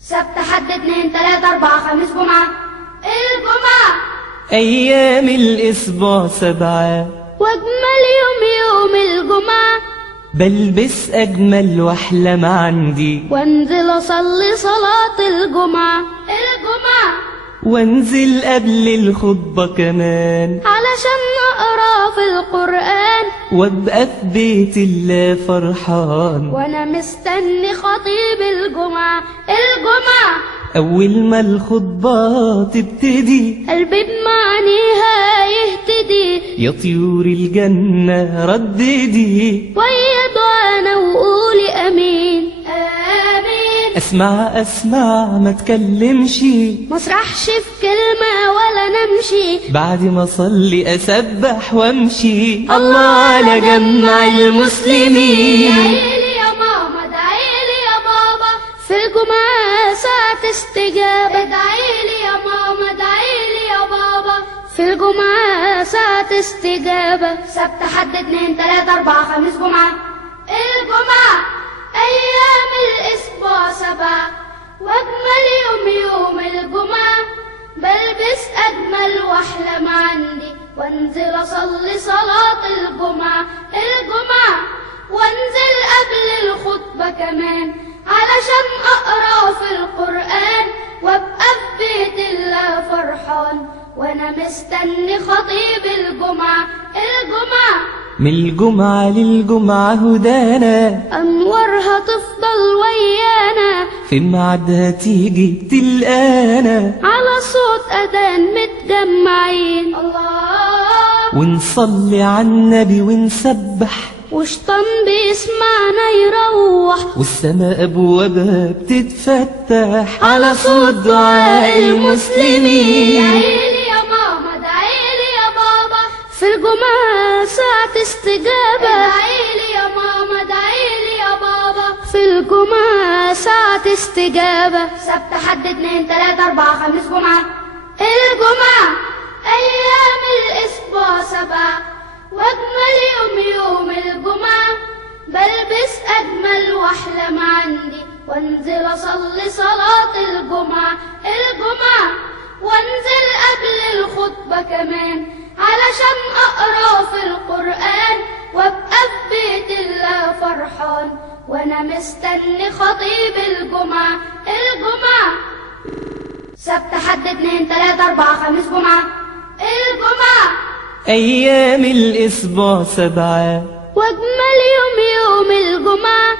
سبت حد اتنين تلاتة أربعة خميس جمعة. الجمعة أيام الأسبوع 7 وأجمل يوم يوم الجمعة. بلبس أجمل وأحلى ما عندي وانزل أصلي صلاة الجمعة. الجمعة وانزل قبل الخطبة كمان علشان نقرأ في القرآن. وابقى في بيت الله فرحان وأنا مستني خطيب الجمعة. الجمعة أول ما الخطبة تبتدي قلبي بمعانيها يهتدي. يا طيور الجنة رددي ويا دعانا وقولي أمين آمين. أسمع ما تكلمش مسرحش في كلمة ولا نمشي. بعد ما أصلي أسبح وأمشي. الله على جمع المسلمين. ادعيلي يا ماما ادعيلي يا بابا في الجمعة ساعة استجابة. ادعيلي يا ماما ادعيلي يا بابا في الجمعة ساعة استجابة. سبت حد اتنين تلاتة أربعة خميس جمعة. الجمعة أيام الأسبوع 7 وأجمل يوم يوم الجمعة. بلبس أجمل وأحلى ما عندي وانزل أصلي صلاة الجمعة. الجمعة وانزل قبل الخطبة كمان علشان أقرأ في القرآن. وابقى في بيت الله فرحان وأنا مستني خطيب الجمعة. الجمعة من الجمعة للجمعة هدانا أنوارها تفضل ويانا. في ميعادها تيجي تلقانا على صوت أذان متجمعين. الله ونصلي على النبي ونسبح وشطن بيسمعنا يروح. والسماء أبوابها بتتفتح على صوت دعاء المسلمين. ادعيلي يا ماما ادعيلي يا بابا في الجمعة ساعة استجابة. ادعيلي يا ماما ادعيلي يا بابا في الجمعة ساعة استجابة. سبت حد اتنين تلاتة أربعة خميس جمعة. الجمعة أيام الأسبوع 7 وأجمل يوم يوم الجمعة. بلبس أجمل وأحلى ما عندي وانزل أصلي صلاة الجمعة. الجمعة وانزل قبل الخطبة كمان علشان أقرأ في القرآن. وابقى في بيت الله فرحان وأنا مستني خطيب الجمعة. الجمعة سبت حد اتنين تلاتة أربعة خميس جمعة. الجمعة أيام الأسبوع 7 وأجمل يوم يوم الجمعة.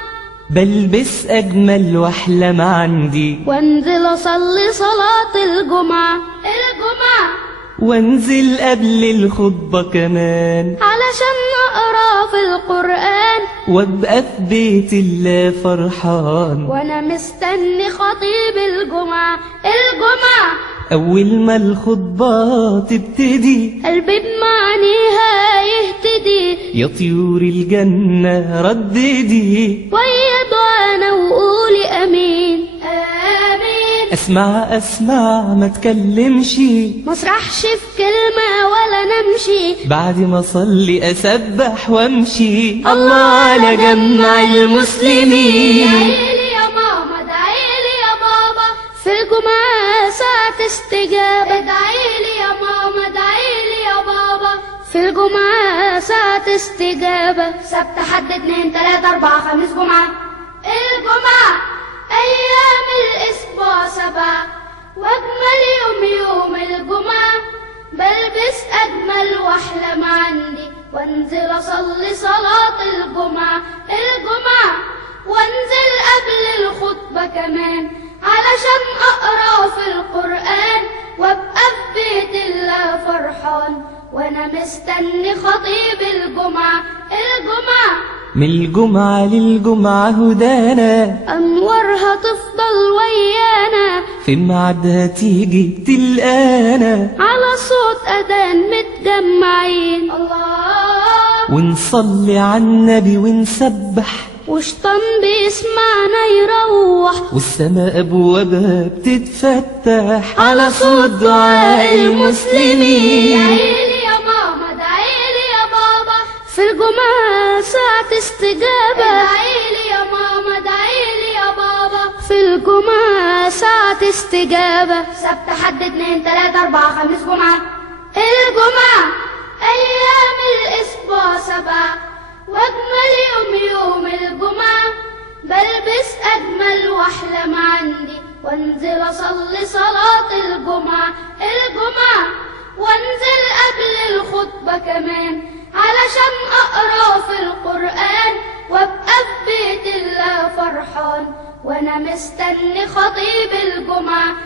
بلبس أجمل وأحلى ما عندي وانزل أصلي صلاة الجمعة. الجمعة وانزل قبل الخطبة كمان علشان نقرأ في القرآن. وابقى في بيت الله فرحان وأنا مستني خطيب الجمعة. الجمعة أول ما الخطبة تبتدي قلبي بمعانيها يهتدي. يا طيور الجنة رددي ويا دعانا وقولي أمين آمين. أسمع ما تكلمش مسرحش في كلمة ولا نمشي. بعد ما أصلي أسبح وأمشي. الله على جمع المسلمين. ادعيلي يا ماما ادعيلي يا بابا في الجمعة ساعة استجابة. ادعيلي يا ماما ادعيلي يا بابا في الجمعة ساعة استجابة. سبت حد اتنين تلاتة أربعة خميس جمعة. الجمعة أيام الأسبوع 7 وأجمل يوم يوم الجمعة. بلبس أجمل وأحلى ما عندي وانزل أصلي صلاة الجمعة. الجمعة وانزل قبل الخطبة كمان علشان أقرأ في القرآن. وابقى في بيت الله فرحان وأنا مستني خطيب الجمعة. الجمعة من الجمعة للجمعة هدانا أنوارها تفضل ويانا. في ميعادها تيجي تلقانا على صوت أذان متجمعين. الله ونصلي على النبي ونسبح وشطن بيسمعنا يروح. والسماء أبوابها بتتفتح على صوت دعاء المسلمين. ادعيلي يا ماما ادعيلي يا بابا في الجمعة ساعة استجابة. ادعيلي يا ماما ادعيلي يا بابا في الجمعة الجمعة ساعة استجابة. سبت حد اتنين تلاتة أربعة خميس جمعة. الجمعة أيام الأسبوع 7 وأجمل يوم الجمعة. بلبس أجمل وأحلى ما عندي وانزل أصلي صلاة الجمعة. وانزل قبل الخطبة كمان علشان أقرأ في القرآن وابقى في بيت الله فرحان وانا مستني خطيب الجمعة.